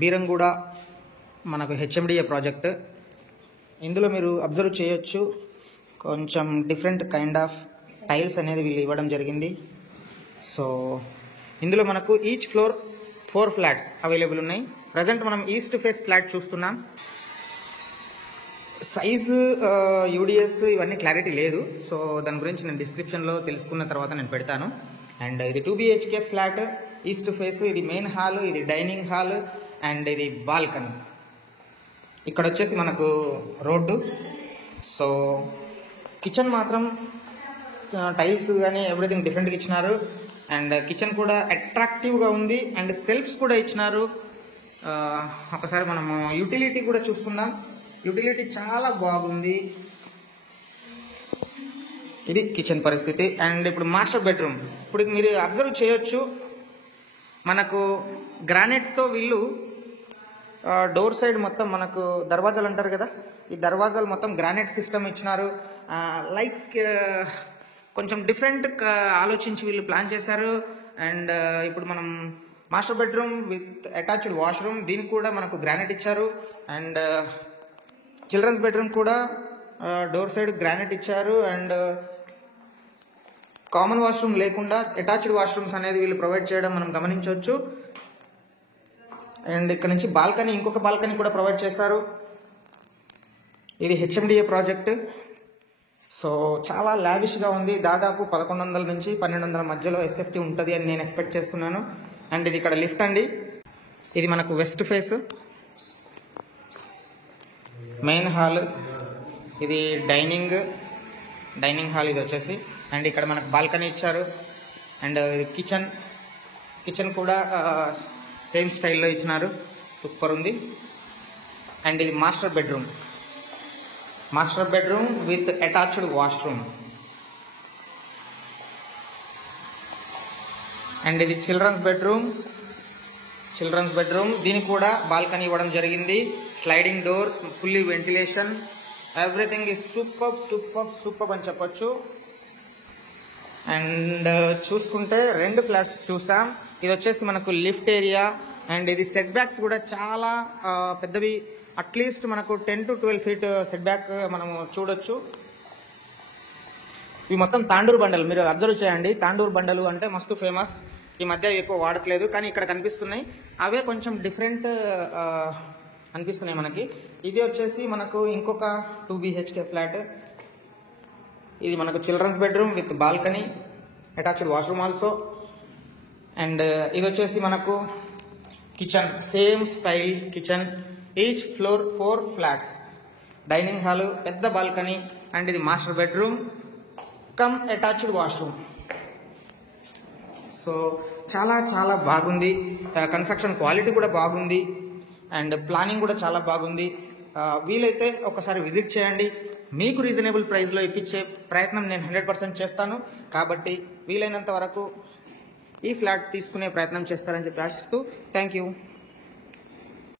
బీరంగూడ మనకు HMDA project. ఇందులో మీరు అబ్జర్వ్ చేయొచ్చు, కొంచెం డిఫరెంట్ కైండ్ ఆఫ్ టైల్స్ అనేది వీళ్ళు ఇవ్వడం జరిగింది. సో ఇందులో మనకు ఈచ్ ఫ్లోర్ 4 ఫ్లాట్స్ అవైలబుల్ ఉన్నాయి. ప్రజెంట్ మనం ఈస్ట్ ఫేస్ ఫ్లాట్ చూస్తున్నాం. సైజు యూడిఎస్ ఇవన్నీ క్లారిటీ లేదు, సో దాని గురించి నేను డిస్క్రిప్షన్లో తెలుసుకున్న తర్వాత నేను పెడతాను. అండ్ ఇది 2 BHK ఫ్లాట్, ఈస్ట్ ఫేస్. ఇది మెయిన్ హాల్, ఇది డైనింగ్ హాల్ అండ్ ఇది బాల్కనీ. ఇక్కడ వచ్చేసి మనకు రోడ్డు. సో కిచెన్ మాత్రం టైల్స్ కానీ ఎవ్రీథింగ్ డిఫరెంట్గా ఇచ్చినారు. అండ్ కిచెన్ కూడా అట్రాక్టివ్గా ఉంది. అండ్ సెల్ఫ్స్ కూడా ఇచ్చినారు. ఒకసారి మనము యూటిలిటీ కూడా చూసుకుందాం. యూటిలిటీ చాలా బాగుంది. ఇది కిచెన్ పరిస్థితి. అండ్ ఇప్పుడు మాస్టర్ బెడ్రూమ్. ఇప్పుడు మీరు అబ్జర్వ్ చేయొచ్చు, మనకు గ్రానైట్తో వీళ్ళు డోర్ సైడ్ మొత్తం మనకు దర్వాజాలు అంటారు కదా, ఈ దర్వాజాలు మొత్తం గ్రానైట్ సిస్టమ్ ఇచ్చినారు. లైక్ కొంచెం డిఫరెంట్ ఆలోచించి వీళ్ళు ప్లాన్ చేశారు. అండ్ ఇప్పుడు మనం master bedroom with attached washroom, దీనికి కూడా మనకు గ్రానైట్ ఇచ్చారు. అండ్ చిల్డ్రన్స్ బెడ్రూమ్ కూడా డోర్ సైడ్ గ్రానైట్ ఇచ్చారు. అండ్ కామన్ వాష్రూమ్ లేకుండా అటాచ్డ్ వాష్రూమ్స్ అనేది వీళ్ళు ప్రొవైడ్ చేయడం మనం గమనించవచ్చు. అండ్ ఇక్కడ నుంచి బాల్కనీ, ఇంకొక బాల్కనీ కూడా ప్రొవైడ్ చేస్తారు. ఇది హెచ్ఎండిఏ ప్రాజెక్ట్. సో చాలా లావిష్గా ఉంది. దాదాపు 1100 నుంచి 1200 మధ్యలో ఎస్ఎఫ్టీ ఉంటుంది అని నేను ఎక్స్పెక్ట్ చేస్తున్నాను. అండ్ ఇది ఇక్కడ లిఫ్ట్ అండి. ఇది మనకు వెస్ట్ ఫేస్ మెయిన్ హాల్. ఇది డైనింగ్ హాల్ ఇది వచ్చేసి. అండ్ ఇక్కడ మనకు బాల్కనీ ఇచ్చారు. అండ్ కిచెన్ కూడా సేమ్ స్టైల్లో ఇచ్చినారు, సూపర్ ఉంది. అండ్ ఇది master bedroom with attached washroom. And ఇది చిల్డ్రన్స్ బెడ్రూమ్. దీనికి కూడా బాల్కనీ ఇవ్వడం జరిగింది. Sliding doors, fully ventilation, everything is super అని చెప్పొచ్చు. అండ్ చూసుకుంటే 2 ఫ్లాట్స్ చూసాం. ఇది వచ్చేసి మనకు లిఫ్ట్ ఏరియా. అండ్ ఇది సెట్ బ్యాక్స్ కూడా చాలా పెద్దవి. అట్లీస్ట్ మనకు 10 to 12 feet సెట్ బ్యాక్ మనము చూడొచ్చు. ఇవి మొత్తం తాండూరు బండలు. మీరు అబ్జర్వ్ చేయండి, తాండూరు బండలు అంటే మస్తు ఫేమస్. ఈ మధ్య ఎక్కువ వాడట్లేదు, కానీ ఇక్కడ కనిపిస్తున్నాయి. అవే కొంచెం డిఫరెంట్ అనిపిస్తున్నాయి మనకి. ఇది వచ్చేసి మనకు ఇంకొక 2 BHK ఫ్లాట్. ఇది మనకు children's bedroom with balcony, attached washroom also. And ఇది వచ్చేసి మనకు kitchen, same style kitchen. Each floor 4 flats, dining hall, పెద్ద బాల్కనీ. అండ్ ఇది master bedroom cum attached washroom. So చాలా బాగుంది. కన్స్ట్రక్షన్ క్వాలిటీ కూడా బాగుంది. అండ్ ప్లానింగ్ కూడా చాలా బాగుంది. వీలైతే ఒకసారి విజిట్ చేయండి. మీకు రీజనబుల్ ప్రైస్లో ఇప్పించే ప్రయత్నం నేను 100% చేస్తాను. కాబట్టి వీలైనంత వరకు ఈ ఫ్లాట్ తీసుకునే ప్రయత్నం చేస్తారని చెప్పి ఆశిస్తూ థ్యాంక్ యూ.